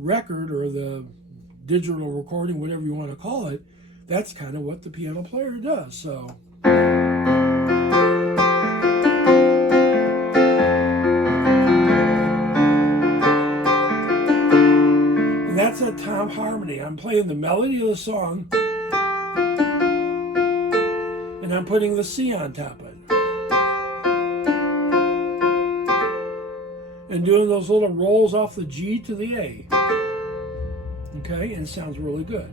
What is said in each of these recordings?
record or the digital recording, whatever you want to call it, that's kind of what the piano player does. So. And that's a tom harmony. I'm playing the melody of the song, and I'm putting the C on top of it. And doing those little rolls off the G to the A. Okay, and it sounds really good.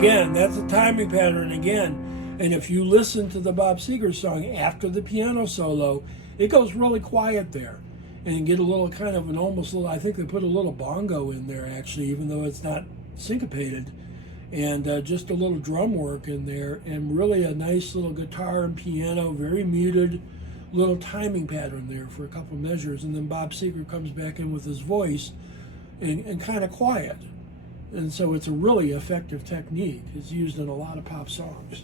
Again, that's a timing pattern again. And if you listen to the Bob Seger song after the piano solo, it goes really quiet there. And you get a little kind of an almost little, I think they put a little bongo in there actually, even though it's not syncopated. And just a little drum work in there, and really a nice little guitar and piano, very muted little timing pattern there for a couple measures. And then Bob Seger comes back in with his voice and kind of quiet. And so it's a really effective technique. It's used in a lot of pop songs.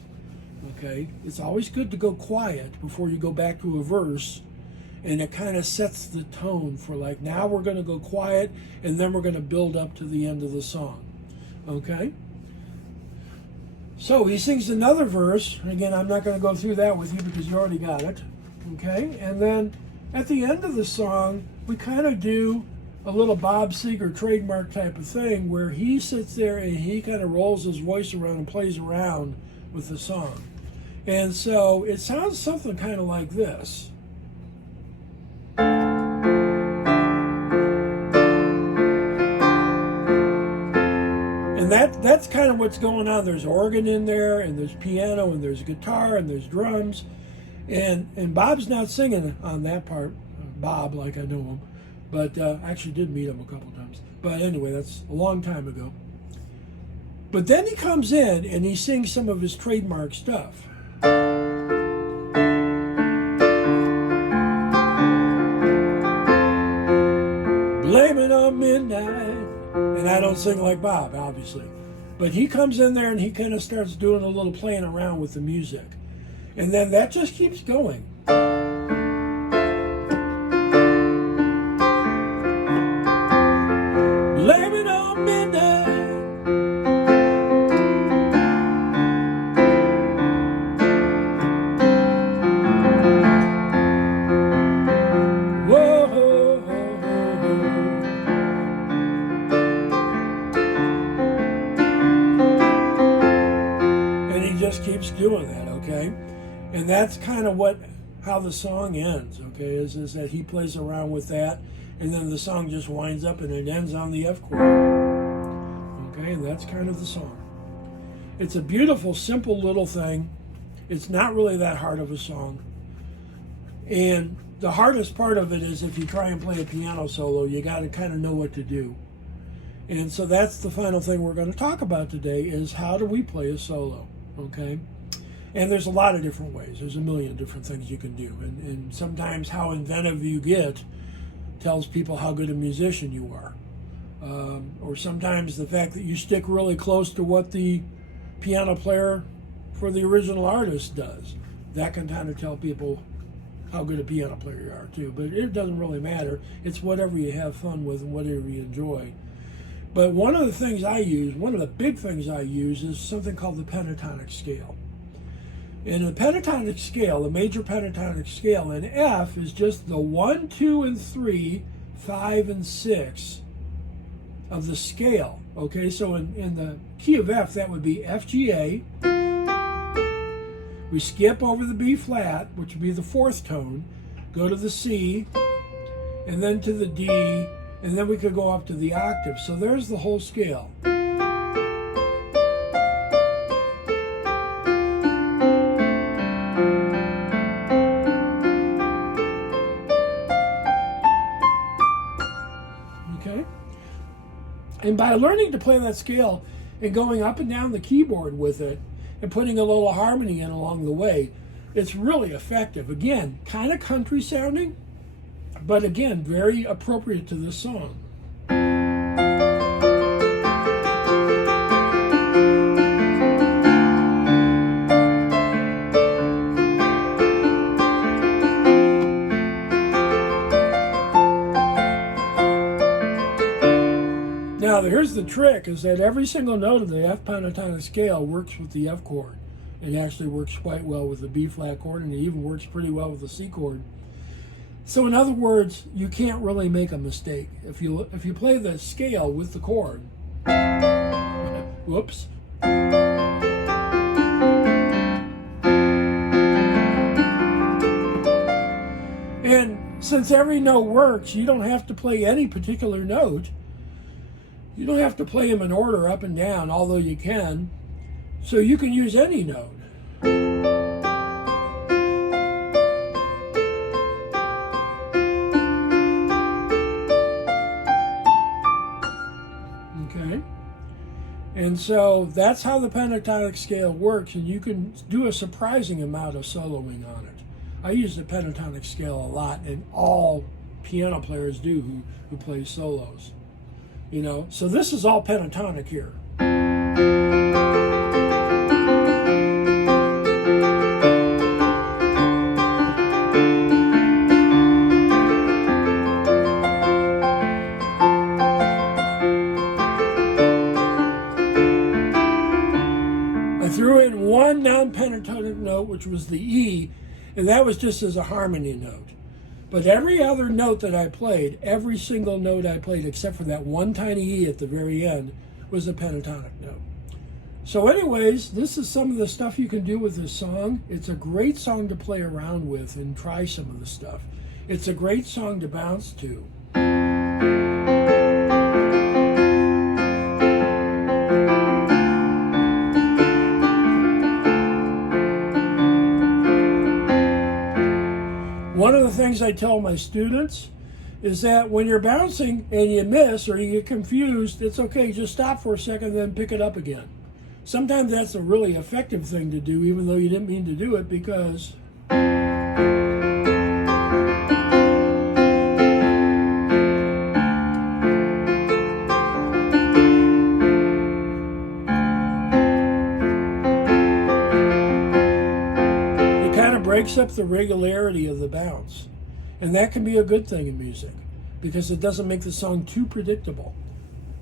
Okay, it's always good to go quiet before you go back to a verse, and it kind of sets the tone for like, now we're going to go quiet, and then we're going to build up to the end of the song. Okay, so he sings another verse. Again, I'm not going to go through that with you because you already got it. Okay, and then at the end of the song, we kind of do a little Bob Seger trademark type of thing where he sits there and he kind of rolls his voice around and plays around with the song. And so it sounds something kind of like this. And that's kind of what's going on. There's organ in there, and there's piano, and there's guitar, and there's drums. And Bob's not singing on that part. Bob, like I know him. But I actually did meet him a couple times. But anyway, that's a long time ago. But then he comes in and he sings some of his trademark stuff. Blame it on midnight. And I don't sing like Bob, obviously. But he comes in there and he kind of starts doing a little playing around with the music. And then that just keeps going. Blame it on midnight. Whoa. And he just keeps doing that, okay? And that's kind of how the song ends, okay, is that he plays around with that. And then the song just winds up and it ends on the F chord. Okay, and that's kind of the song. It's a beautiful, simple little thing. It's not really that hard of a song. And the hardest part of it is if you try and play a piano solo, you got to kind of know what to do. And so that's the final thing we're going to talk about today is how do we play a solo, okay? And there's a lot of different ways. There's a million different things you can do. And sometimes how inventive you get tells people how good a musician you are. Or sometimes the fact that you stick really close to what the piano player for the original artist does. That can kind of tell people how good a piano player you are too. But it doesn't really matter. It's whatever you have fun with and whatever you enjoy. But one of the things I use, one of the big things I use is something called the pentatonic scale. In the pentatonic scale, the major pentatonic scale in F is just the 1, 2, and 3, 5, and 6 of the scale. Okay, so in the key of F, that would be F, G, A. We skip over the B flat, which would be the fourth tone, go to the C, and then to the D, and then we could go up to the octave. So there's the whole scale. okay? And by learning to play that scale and going up and down the keyboard with it and putting a little harmony in along the way, it's really effective. Again, kind of country sounding, but again, very appropriate to this song. Now, here's the trick, is that every single note of the F pentatonic scale works with the F chord. It actually works quite well with the B flat chord, and it even works pretty well with the C chord. So in other words, you can't really make a mistake. If you play the scale with the chord, whoops. And since every note works, you don't have to play any particular note. You don't have to play them in order up and down, although you can. So you can use any note. Okay? And so that's how the pentatonic scale works, and you can do a surprising amount of soloing on it. I use the pentatonic scale a lot, and all piano players do who play solos. You know, so this is all pentatonic here. I threw in one non-pentatonic note, which was the E, and that was just as a harmony note. But every other note that I played, every single note I played, except for that one tiny E at the very end, was a pentatonic note. So anyways, this is some of the stuff you can do with this song. It's a great song to play around with and try some of the stuff. It's a great song to bounce to. One of the things I tell my students is that when you're bouncing and you miss or you get confused, it's okay, just stop for a second and then pick it up again. Sometimes that's a really effective thing to do, even though you didn't mean to do it, because breaks up the regularity of the bounce. And that can be a good thing in music because it doesn't make the song too predictable.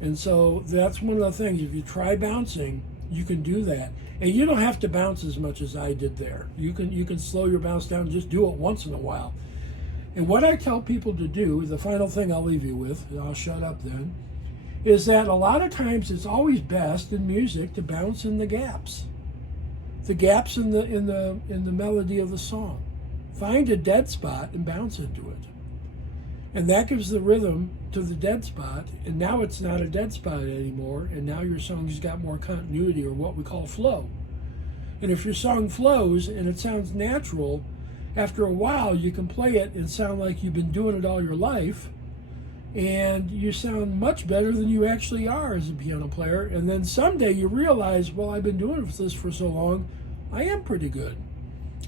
And so that's one of the things. If you try bouncing, you can do that. And you don't have to bounce as much as I did there. You can slow your bounce down and just do it once in a while. And what I tell people to do, the final thing I'll leave you with, and I'll shut up then, is that a lot of times it's always best in music to bounce in the gaps. The gaps in the melody of the song. Find a dead spot and bounce into it. And that gives the rhythm to the dead spot, and now it's not a dead spot anymore, and now your song's got more continuity, or what we call flow. And if your song flows and it sounds natural, after a while you can play it and sound like you've been doing it all your life, and you sound much better than you actually are as a piano player. And then someday you realize, well, I've been doing this for so long, I am pretty good.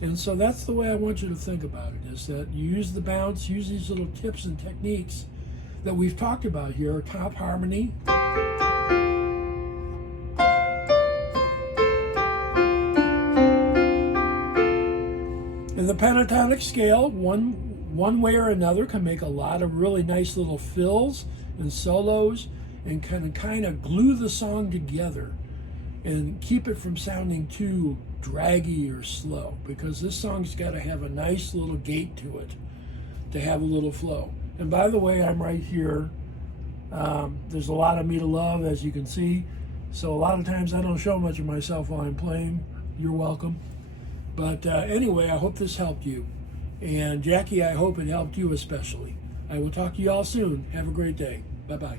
And so that's the way I want you to think about it, is that you use the bounce, use these little tips and techniques that we've talked about here, top harmony, and the pentatonic scale, one way or another, can make a lot of really nice little fills and solos and can kind of glue the song together and keep it from sounding too draggy or slow, because this song's got to have a nice little gait to it to have a little flow. And by the way, I'm right here. There's a lot of me to love, as you can see. So a lot of times I don't show much of myself while I'm playing. You're welcome. But anyway, I hope this helped you. And Jackie, I hope it helped you especially. I will talk to you all soon. Have a great day. Bye-bye.